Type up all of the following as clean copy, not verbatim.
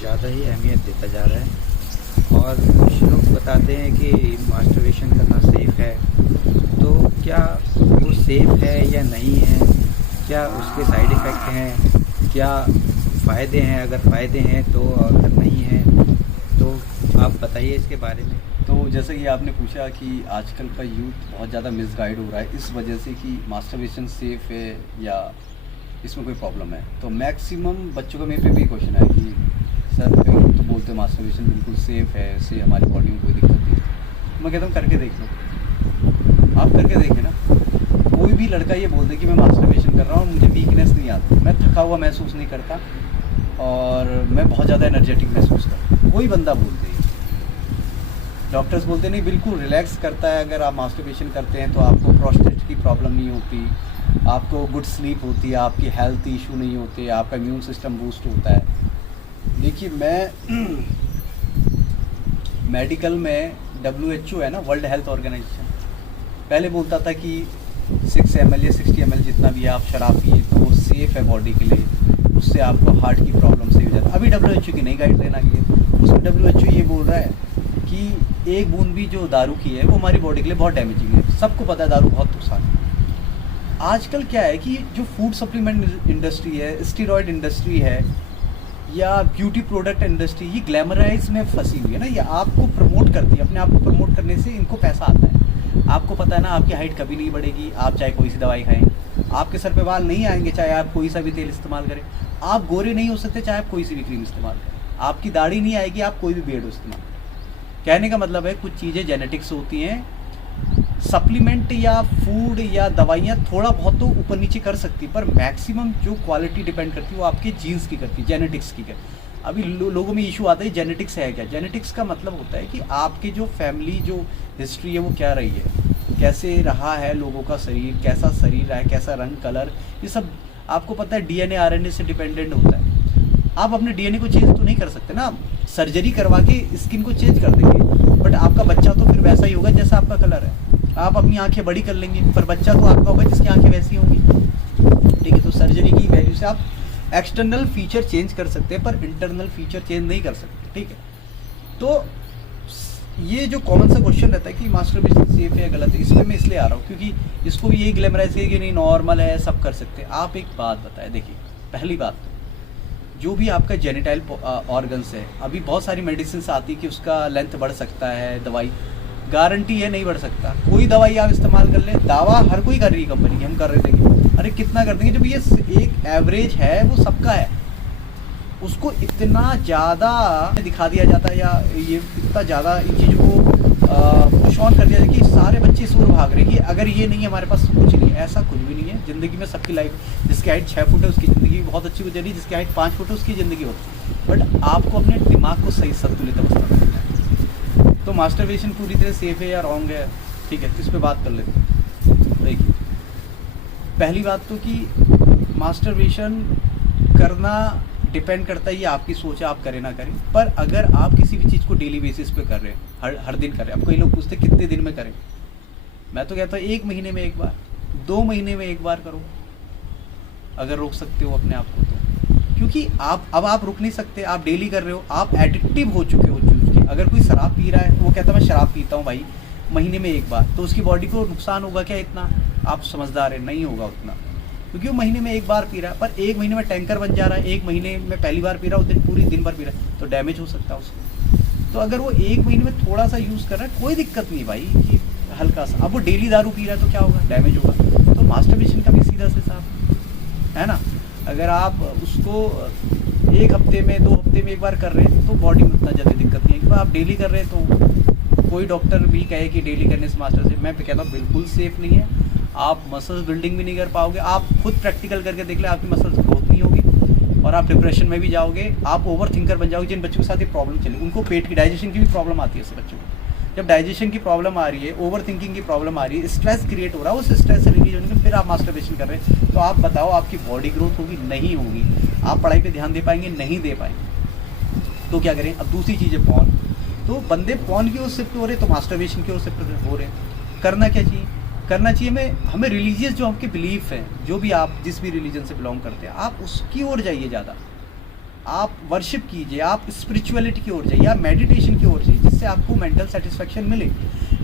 ज़्यादा ही अहमियत देता जा रहा है और कुछ लोग बताते हैं कि मास्टरबेशन करना सेफ़ है। तो क्या वो सेफ़ है या नहीं है? क्या उसके साइड इफ़ेक्ट हैं? क्या फ़ायदे हैं? अगर फ़ायदे हैं तो, अगर नहीं हैं तो आप बताइए इसके बारे में। तो जैसे कि आपने पूछा कि आजकल का यूथ बहुत ज़्यादा मिसगाइड हो रहा है इस वजह से कि मास्टरबेशन सेफ़ है या इसमें कोई प्रॉब्लम है। तो मैक्सिमम बच्चों का मेरे पे भी क्वेश्चन है कि सर कई लोग तो बोलते हैं मास्टरबेशन बिल्कुल सेफ़ है, इससे हमारी बॉडी में कोई दिक्कत नहीं है। मैं कहता हूँ करके देख लो, आप करके देखें ना। कोई भी लड़का ये बोल दे कि मैं मास्टरबेशन कर रहा हूँ, मुझे वीकनेस नहीं आती, मैं थका हुआ महसूस नहीं करता और मैं बहुत ज़्यादा एनर्जेटिक महसूस करता हूँ, कोई बंदा बोलते हैं। डॉक्टर्स बोलते नहीं, बिल्कुल रिलैक्स करता है। अगर आप मास्टरबेशन करते हैं तो आपको प्रोस्टेट की प्रॉब्लम नहीं होती, आपको गुड स्लीप होती है, आपकी हेल्थ इशू नहीं होते, आपका इम्यून सिस्टम बूस्ट होता है। देखिए मैं मेडिकल में WHO है ना, वर्ल्ड हेल्थ ऑर्गेनाइजेशन, पहले बोलता था कि 6 ml या 60 ml जितना भी आप शराब पिए तो वो सेफ़ है बॉडी के लिए, उससे आपको हार्ट की प्रॉब्लम से हो जाती है। अभी WHO की नई गाइडलाइन आ गई है, उसमें WHO ये बोल रहा है कि एक बूंद भी जो दारू की है वो हमारी बॉडी के लिए बहुत डैमेजिंग है। सबको पता है दारू बहुत नुकसान है। आजकल क्या है कि जो फूड सप्लीमेंट इंडस्ट्री है, स्टेरॉयड इंडस्ट्री है या ब्यूटी प्रोडक्ट इंडस्ट्री, ये ग्लैमराइज में फंसी हुई है ना, ये आपको प्रमोट करती है। अपने आप को प्रमोट करने से इनको पैसा आता है। आपको पता है ना, आपकी हाइट कभी नहीं बढ़ेगी, आप चाहे कोई सी दवाई खाएं, आपके सर पे बाल नहीं आएंगे चाहे आप कोई सा भी तेल इस्तेमाल करें, आप गोरे नहीं हो सकते चाहे आप कोई सी भी क्रीम इस्तेमाल करें, आपकी दाढ़ी नहीं आएगी आप कोई भी बियर्ड इस्तेमाल करें। कहने का मतलब है कुछ चीज़ें जेनेटिक्स होती हैं। सप्लीमेंट या फूड या दवाइयाँ थोड़ा बहुत तो ऊपर नीचे कर सकती है, पर मैक्सिमम जो क्वालिटी डिपेंड करती है वो आपके जीन्स की करती है, जेनेटिक्स की करती है। अभी लोगों में इशू आता है जेनेटिक्स है क्या। जेनेटिक्स का मतलब होता है कि आपके जो फैमिली जो हिस्ट्री है वो क्या रही है, कैसे रहा है लोगों का शरीर, कैसा शरीर रहा है, कैसा रंग कलर, ये सब आपको पता है DNA RNA से डिपेंडेंट होता है। आप अपने DNA को चेंज तो नहीं कर सकते ना, सर्जरी करवा के स्किन को चेंज कर देंगे, बट आपका बच्चा तो फिर वैसा ही होगा जैसा आपका कलर है। आप अपनी आंखें बड़ी कर लेंगे पर बच्चा तो आपका होगा जिसकी आंखें वैसी होंगी। ठीक है, तो सर्जरी की वैल्यू से आप एक्सटर्नल फीचर चेंज कर सकते हैं पर इंटरनल फीचर चेंज नहीं कर सकते। ठीक है, तो ये जो कॉमन सा क्वेश्चन रहता है कि मास्टरबेशन सेफ है या गलत है, इसमें मैं इसलिए आ रहा हूँ क्योंकि इसको भी यही ग्लैमराइज है कि नहीं नॉर्मल है, सब कर सकते हैं। आप एक बात बताएं, देखिए पहली बात तो जो भी आपका जेनिटाइल ऑर्गन्स है, अभी बहुत सारी मेडिसिन आती है कि उसका लेंथ बढ़ सकता है, दवाई गारंटी है नहीं बढ़ सकता। कोई दवाई आप इस्तेमाल कर ले, दावा हर कोई कर रही है, कंपनी हम कर रहे थे, अरे कितना कर देंगे, जब ये एक एवरेज है वो सबका है, उसको इतना ज़्यादा दिखा दिया जाता है या ये इतना ज़्यादा इन चीज़ों को पुश ऑन कर दिया जाए कि सारे बच्चे इस ओर भाग रहे हैं कि अगर ये नहीं है हमारे पास तो कुछ नहीं है। ऐसा कुछ भी नहीं है। ज़िंदगी में सबकी लाइफ, जिसकी हाइट 6 फुट है उसकी ज़िंदगी बहुत अच्छी गुजर रही है, जिसकी हाइट 5 फुट है उसकी ज़िंदगी होती है। बट आपको अपने दिमाग को सही संतुलित अवस्था में रखना है। तो मास्टरबेशन पूरी तरह सेफ है या रॉन्ग है, ठीक है, तो इस पर बात कर लेते हैं। देखिए पहली बात तो कि मास्टरबेशन करना डिपेंड करता है, ये आपकी सोच है, आप करें ना करें। पर अगर आप किसी भी चीज़ को डेली बेसिस पे कर रहे हैं, हर दिन कर रहे हैं, अब कई लोग पूछते हैं कितने दिन में करें, मैं तो कहता हूँ 1 महीने में एक बार, 2 महीने में एक बार करो अगर रोक सकते हो अपने आप को तो। क्योंकि आप रुक नहीं सकते, आप डेली कर रहे हो, आप एडिक्टिव हो चुके हो चीज़ की। अगर कोई शराब पी रहा है वो कहता है मैं शराब पीता हूँ भाई महीने में एक बार, तो उसकी बॉडी को नुकसान होगा क्या इतना, आप समझदार है, नहीं होगा उतना, क्योंकि वो महीने में एक बार पी रहा है। पर 1 महीने में टैंकर बन जा रहा है, 1 महीने में पहली बार पी रहा है, उस दिन पूरी दिन भर पी रहा है, तो डैमेज हो सकता है उसको। तो अगर वो 1 महीने में थोड़ा सा यूज़ कर रहा है कोई दिक्कत नहीं भाई, कि हल्का सा। अब वो डेली दारू पी रहा है तो क्या होगा, डैमेज होगा। तो मास्टरबेशन का भी सीधा से साफ है ना, अगर आप उसको 1 हफ्ते में 2 हफ्ते में एक बार कर रहे हैं तो बॉडी में उतना ज़्यादा दिक्कत नहीं है। आप डेली कर रहे हैं तो कोई डॉक्टर भी कहे कि डेली करने से मास्टरबेशन, मैं कहता हूँ बिल्कुल सेफ़ नहीं है। आप मसल्स बिल्डिंग भी नहीं कर पाओगे, आप खुद प्रैक्टिकल करके देख ले, आपकी मसल्स ग्रोथ नहीं होगी और आप डिप्रेशन में भी जाओगे, आप ओवर थिंकर बन जाओगे। जिन बच्चों के साथ ये प्रॉब्लम चली उनको पेट की डाइजेशन की भी प्रॉब्लम आती है। ऐसे बच्चों को जब डाइजेशन की प्रॉब्लम आ रही है, ओवर थिंकिंग की प्रॉब्लम आ रही है, स्ट्रेस क्रिएट हो रहा है, उस स्ट्रेस से रिलीज होने के फिर आप मास्टरबेशन कर रहे हैं, तो आप बताओ आपकी बॉडी ग्रोथ होगी, नहीं होगी, आप पढ़ाई पर ध्यान दे पाएंगे, नहीं दे पाएंगे। तो क्या करें। अब दूसरी चीज़ है पॉर्न, तो बंदे पॉर्न की ओर शिफ्ट हो रहे तो मास्टरबेशन की ओर शिफ्ट हो रहे हैं। करना क्या चाहिए, करना चाहिए हमें रिलीजियस जो आपके बिलीफ हैं, जो भी आप जिस भी रिलीजन से बिलोंग करते हैं, आप उसकी ओर जाइए ज़्यादा। आप वर्शिप कीजिए, आप स्पिरिचुअलिटी की ओर जाइए, आप मेडिटेशन की ओर जाइए, जिससे आपको मेंटल सेटिस्फेक्शन मिले।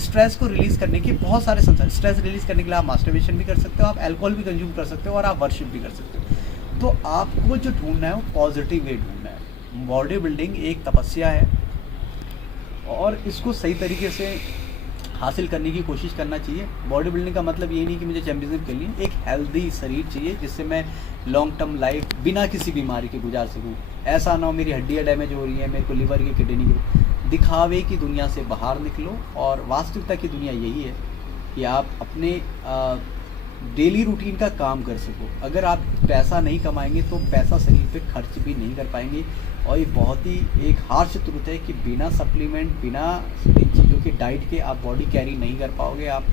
स्ट्रेस को रिलीज़ करने के बहुत सारे संसार, स्ट्रेस रिलीज़ करने के लिए आप मास्टरबेशन भी कर सकते हो, आप अल्कोहल भी कंज्यूम कर सकते हो और आप वर्शिप भी कर सकते हो। तो आपको जो ढूंढना है वो पॉजिटिव वे ढूंढना है। बॉडी बिल्डिंग एक तपस्या है और इसको सही तरीके से हासिल करने की कोशिश करना चाहिए। बॉडी बिल्डिंग का मतलब ये नहीं कि मुझे चैंपियनशिप खेलनी है, एक हेल्दी शरीर चाहिए जिससे मैं लॉन्ग टर्म लाइफ बिना किसी बीमारी के गुजार सकूँ। ऐसा ना हो मेरी हड्डियाँ डैमेज हो रही है, मेरे को लिवर की किडनी की। दिखावे की दुनिया से बाहर निकलो और वास्तविकता की दुनिया यही है कि आप अपने डेली रूटीन का काम कर सको। अगर आप पैसा नहीं कमाएंगे तो पैसा शरीर पे खर्च भी नहीं कर पाएंगे। और ये बहुत ही एक हार्श ट्रुथ है कि बिना सप्लीमेंट, बिना इन चीज़ों के डाइट के आप बॉडी कैरी नहीं कर पाओगे, आप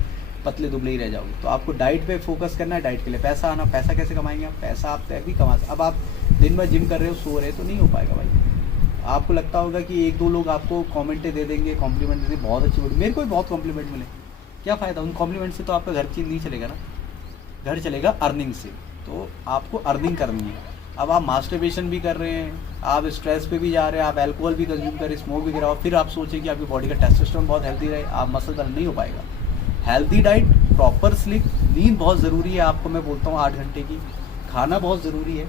पतले दुबले ही रह जाओगे। तो आपको डाइट पे फोकस करना है, डाइट के लिए पैसा आना। पैसा कैसे कमाएंगे आप? पैसा आप तभी कमा सकते। अब आप दिन भर जिम कर रहे हो, सो रहे हो, तो नहीं हो पाएगा भाई। आपको लगता होगा कि एक दो लोग आपको कमेंटें दे देंगे, कॉम्प्लीमेंट दे देंगे, बहुत अच्छी बॉडी। मेरे को भी बहुत कॉम्प्लीमेंट मिले, क्या फ़ायदा उन कॉम्प्लीमेंट से? तो आपका घर चीज नहीं चलेगा ना, घर चलेगा अर्निंग से। तो आपको अर्निंग करनी है। अब आप मास्टरबेशन भी कर रहे हैं, आप स्ट्रेस पे भी जा रहे हैं, आप अल्कोहल भी कंज्यूम कर रहे हैं, स्मोक भी कर रहे हो, फिर आप सोचें कि आपकी बॉडी का टेस्टोस्टेरोन बहुत हेल्दी रहे, आप मसल बर्न नहीं हो पाएगा। हेल्दी डाइट, प्रॉपर स्लीप, नींद बहुत ज़रूरी है। आपको मैं बोलता हूँ 8 घंटे की, खाना बहुत ज़रूरी है।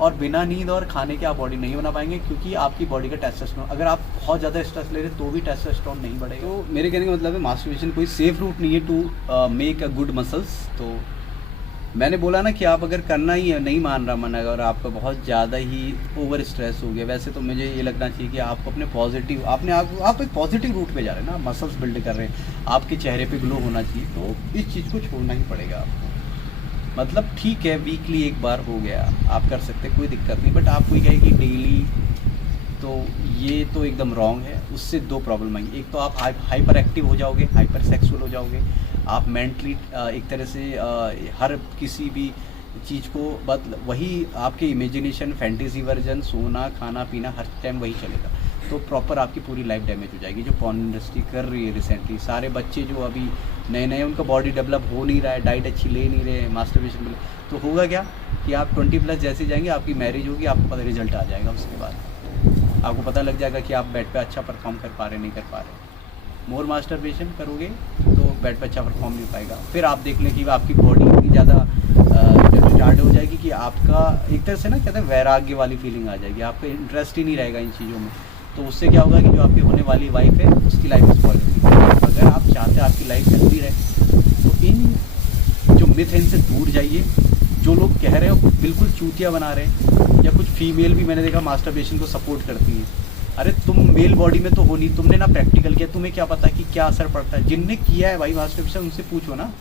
और बिना नींद और खाने के आप बॉडी नहीं बना पाएंगे, क्योंकि आपकी बॉडी का टेस्टोस्टेरोन, अगर आप बहुत ज़्यादा स्ट्रेस ले रहे तो भी टेस्टोस्टेरोन नहीं बढ़ेगा। तो मेरे कहने का मतलब है मास्टरबेशन कोई सेफ रूट नहीं है to make a good muscles. तो मैंने बोला ना कि आप अगर करना ही है, नहीं मान रहा मन, अगर आपका बहुत ज़्यादा ही ओवर स्ट्रेस हो गया, वैसे तो मुझे ये लगना चाहिए कि आपको अपने पॉजिटिव, आप एक पॉजिटिव रूट पे जा रहे हैं ना, मसल्स बिल्ड कर रहे हैं, आपके चेहरे पे ग्लो होना चाहिए। तो इस चीज़ को छोड़ना ही पड़ेगा आपको। मतलब ठीक है, वीकली एक बार हो गया, आप कर सकते, कोई दिक्कत नहीं। बट आप कोई कहे कि डेली, तो ये तो एकदम रॉन्ग है। उससे दो प्रॉब्लम आएंगी। एक तो आप हाइपर एक्टिव हो जाओगे, हाइपर सेक्सुअल हो जाओगे, आप मेंटली एक तरह से हर किसी भी चीज़ को वही आपके इमेजिनेशन, फैंटेसी वर्जन, सोना, खाना पीना हर टाइम वही चलेगा। तो प्रॉपर आपकी पूरी लाइफ डैमेज हो जाएगी, जो पॉर्न इंडस्ट्री कर रही है रिसेंटली। सारे बच्चे जो अभी नए नए, उनका बॉडी डेवलप हो नहीं रहा है, डाइट अच्छी ले नहीं रहे, मास्टरबेशन में, तो होगा क्या कि आप 20+ जैसे जाएंगे, आपकी मैरिज होगी, आपको पता रिजल्ट आ जाएगा। उसके बाद आपको पता लग जाएगा कि आप बेड पे अच्छा परफॉर्म कर पा रहे, नहीं कर पा रहे। मोर मास्टरबेशन करोगे तो बेड पे अच्छा परफॉर्म नहीं पाएगा। फिर आप देख लें कि आपकी बॉडी इतनी ज़्यादा स्टार्ट हो जाएगी कि आपका एक तरह से ना कहते हैं वैराग्य वाली फीलिंग आ जाएगी, आपका इंटरेस्ट ही नहीं रहेगा इन चीज़ों में। तो उससे क्या होगा कि जो आपकी होने वाली वाइफ है, उसकी लाइफ स्पॉइल होगी। अगर आप चाहते हैं आपकी लाइफ हेल्दी रहे, तो इन जो मिथ है इनसे दूर जाइए। जो लोग कह रहे हो बिल्कुल चूतिया बना रहे हैं, या कुछ फीमेल भी मैंने देखा मास्टरबेशन को सपोर्ट करती हैं। अरे तुम मेल बॉडी में तो हो नहीं, तुमने ना प्रैक्टिकल किया, तुम्हें क्या पता कि क्या असर पड़ता है। जिनने किया है भाई मास्टरबेशन, उनसे पूछो ना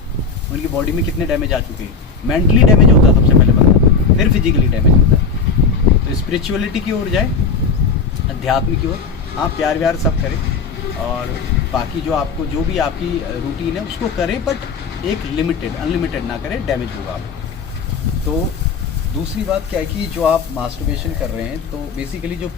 उनकी बॉडी में कितने डैमेज आ चुके हैं। मेंटली डैमेज होता है सबसे पहले बंदा, फिर फिजिकली डैमेज होता है। तो स्पिरिचुअलिटी की ओर जाए, अध्यात्म की ओर। हाँ, प्यार व्यार सब करें, और बाकी जो आपको जो भी आपकी रूटीन है उसको करें, बट एक लिमिटेड, अनलिमिटेड ना करें, डैमेज होगा आपको। तो दूसरी बात क्या है कि जो आप मास्टरबेशन कर रहे हैं, तो बेसिकली जो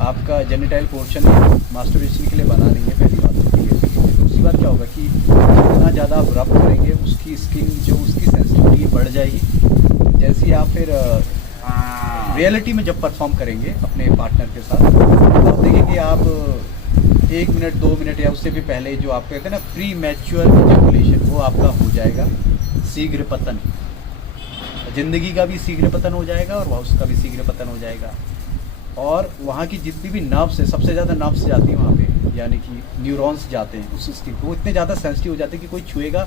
आपका जेनिटाइल पोर्शन मास्टरबेशन के लिए बना नहीं है, पहली बात तो ठीक है। दूसरी बात क्या होगा कि जितना ज़्यादा आप रब करेंगे, उसकी स्किन जो उसकी सेंसिटिविटी बढ़ जाएगी। जैसे ही आप फिर रियलिटी में जब परफॉर्म करेंगे अपने पार्टनर के साथ, तो आप देखेंगे आप 1 मिनट 2 मिनट या उससे भी पहले जो आप कहते हैं ना प्री मैच्योर इजैकुलेशन, वो आपका हो जाएगा। शीघ्र पतन, ज़िंदगी का भी शीघ्र पतन हो जाएगा और वह उसका भी शीघ्र पतन हो जाएगा। और वहाँ की जितनी भी नर्व्स है, सबसे ज़्यादा नर्व्स जाती हैं वहाँ पे, यानी कि न्यूरॉन्स जाते हैं उस स्किन को, वो इतने ज़्यादा सेंसिटिव हो जाते हैं कि कोई छुएगा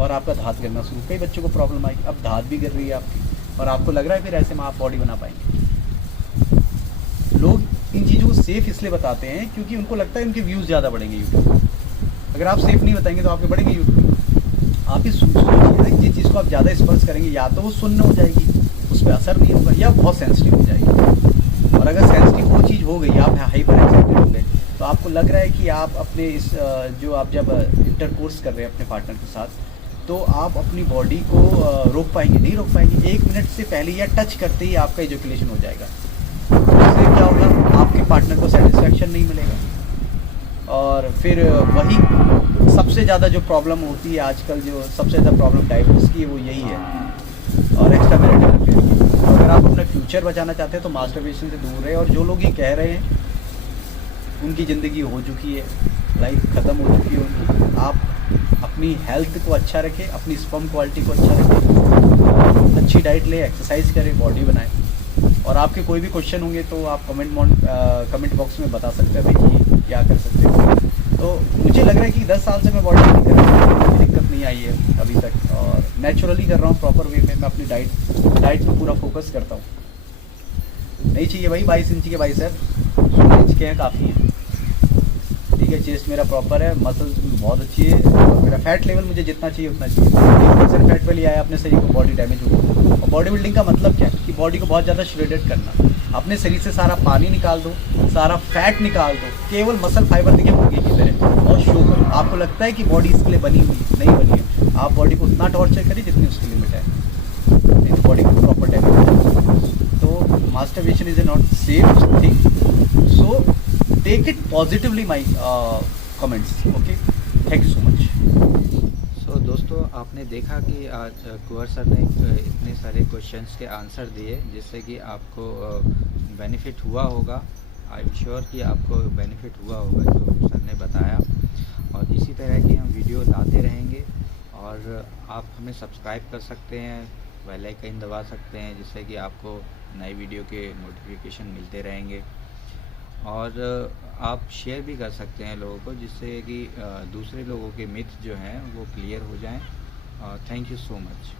और आपका धात गिरना शुरू। कई बच्चों को प्रॉब्लम आएगी, अब धात भी गिर रही है आपकी, और आपको लग रहा है फिर ऐसे में आप बॉडी बना पाएंगे। लोग इन चीज़ों को सेफ़ इसलिए बताते हैं क्योंकि उनको लगता है उनके व्यूज़ ज़्यादा बढ़ेंगे यूट्यूब। अगर आप सेफ़ नहीं बताएंगे तो आपके बढ़ेंगे यूट्यूब। आप इस जिस चीज़ को आप ज़्यादा स्पर्श करेंगे, या तो वो सुन्न हो जाएगी, उस पर असर नहीं होगा, या बहुत सेंसिटिव हो जाएगी। और अगर सेंसिटिव वो चीज़ हो गई, आप हाइपर एक्साइटेड हो गए, तो आपको लग रहा है कि आप अपने इस जो आप जब इंटरकोर्स कर रहे हैं अपने पार्टनर के साथ, तो आप अपनी बॉडी को रोक पाएंगे, नहीं रोक पाएंगे। 1 मिनट से पहले या टच करते ही आपका इजैकुलेशन हो जाएगा। उससे क्या होगा, आपके पार्टनर को सेटिस्फैक्शन नहीं मिलेगा। और फिर वही सबसे ज़्यादा जो प्रॉब्लम होती है आजकल, जो सबसे ज़्यादा प्रॉब्लम डाइवोर्स की है, वो यही है और एक्स्ट्रा मैरिटल अफेयर। तो अगर आप अपना फ्यूचर बचाना चाहते हैं तो मास्टरबेशन से दूर रहे। और जो लोग ये कह रहे हैं उनकी ज़िंदगी हो चुकी है, लाइफ ख़त्म हो चुकी है उनकी। आप अपनी हेल्थ को अच्छा रखें, अपनी स्पर्म क्वालिटी को अच्छा रखें, अच्छी डाइट लें, एक्सरसाइज करें, बॉडी बनाएं। और आपके कोई भी क्वेश्चन होंगे तो आप कमेंट बॉक्स में बता सकते हैं भाई कि क्या कर सकते हैं। तो मुझे लग रहा है कि 10 साल से मैं बॉडी बिल्डिंग कर रहा हूँ, कोई दिक्कत नहीं आई है अभी तक, और नेचुरली कर रहा हूँ, प्रॉपर वे में। मैं अपनी डाइट पे पूरा फोकस करता हूँ। नहीं चाहिए भाई 22 इंच के बाइसेप, 16 इंच के हैं, काफ़ी हैं। ठीक है, चेस्ट मेरा प्रॉपर है, मसल्स बहुत अच्छी है, और मेरा फैट लेवल मुझे जितना चाहिए उतना चाहिए। 1% फैट पे लिया है अपने शरीर को, बॉडी डैमेज होगी। और बॉडी बिल्डिंग का मतलब क्या है कि बॉडी को बहुत ज़्यादा श्रेडेड करना। अपने शरीर से सारा पानी निकाल दो, सारा फैट निकाल दो, केवल मसल फाइबर दिखे मुर्गे की तरह, और शो करो। आपको लगता है कि बॉडी इसके लिए बनी हुई नहीं बनी है, आप बॉडी को उतना टॉर्चर करिए जितनी उसकी लिमिट है, नहीं तो बॉडी को प्रॉपर डैमेज। तो masturbation is a not safe thing, so take it positively my comments. Okay, thank you so much. So दोस्तों, आपने देखा कि आज कुंवर सर ने इतने सारे क्वेश्चंस के आंसर दिए, जिससे कि आपको बेनिफिट हुआ होगा। आई एम श्योर कि आपको बेनिफिट हुआ होगा जो सर ने बताया। और इसी तरह की हम वीडियो लाते रहेंगे, और आप हमें सब्सक्राइब कर सकते हैं, बेल आइकन दबा सकते हैं, जिससे कि आपको नई वीडियो के नोटिफिकेशन मिलते रहेंगे। और आप शेयर भी कर सकते हैं लोगों को, जिससे कि दूसरे लोगों के मिथ जो हैं वो क्लियर हो जाएं। Thank you so much.